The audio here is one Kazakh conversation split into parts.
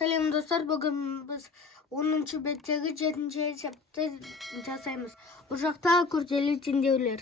Сәлем достар, бүгін біз 10-шы беттегі 7-ші есепті жасаймыз. Бұл жақта күрделі теңдеулер.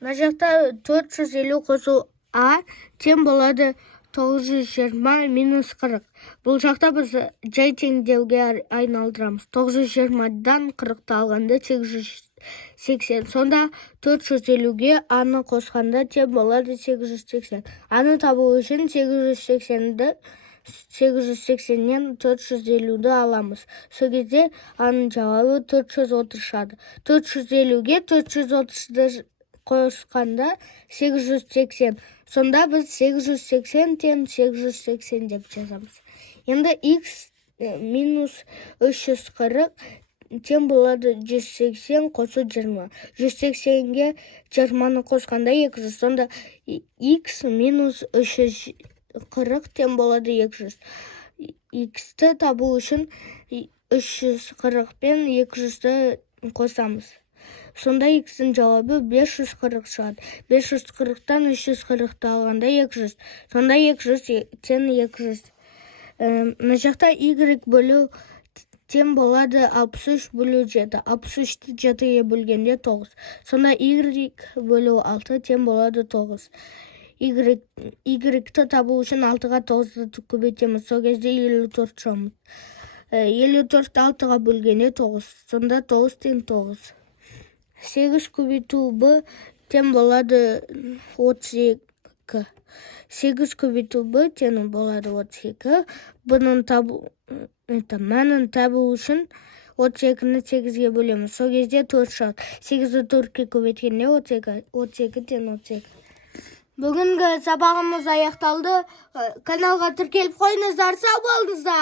Мына жақта 450 қосу А тең болады 920 минус 40. Бұл жақта біз жай теңдеуге айналдырамыз. 920-дан 40-ты алғанда 880. Сонда 450-ге Аны қосқанда тең болады 880. Аны табу үшін 880-ді 880-нен 450-ді аламыз. Сол кезде Аның жауабы 430 шығады. 450-ге 430-ды қосқанда 880. Сонда біз 880 тең 880 деп жазамыз. Енді x минус 340 тең болады 180 қосу 20. 180-ге 20-ны қосқанда 200. Сонда x минус 340 тең болады 200. X-ті табу үшін 340 пен 200-ті қосамыз. Сонда x-тің жауабы 540 шығады. 540-тан 340-ті алғанда 200. Сонда 200 тең 200. Мына жақта y бөлу тең болады 63 бөлу 7. 63-ті 7-ге бөлгенде 9. Сонда y бөлу 6 тең болады 9. Y-ті табу үшін 6-ға 9-ды көбейтеміз. Сол кезде 54 шығамыз. 54-ті 6-ға бөлгенде 9. Сонда 9 тең 9. 8 көбейту b тең болады 32. 8 көбейту b тең болады 32. Бұның мәнін табу үшін 32-ні 8-ге бөлеміз. Сол кезде 4 шығады. 8-ді 4-ке көбейткенде 32 тең 32. Бүгінгі сабағымыз аяқталды. Каналға тіркеліп қойыңыздар, сау болыңыздар.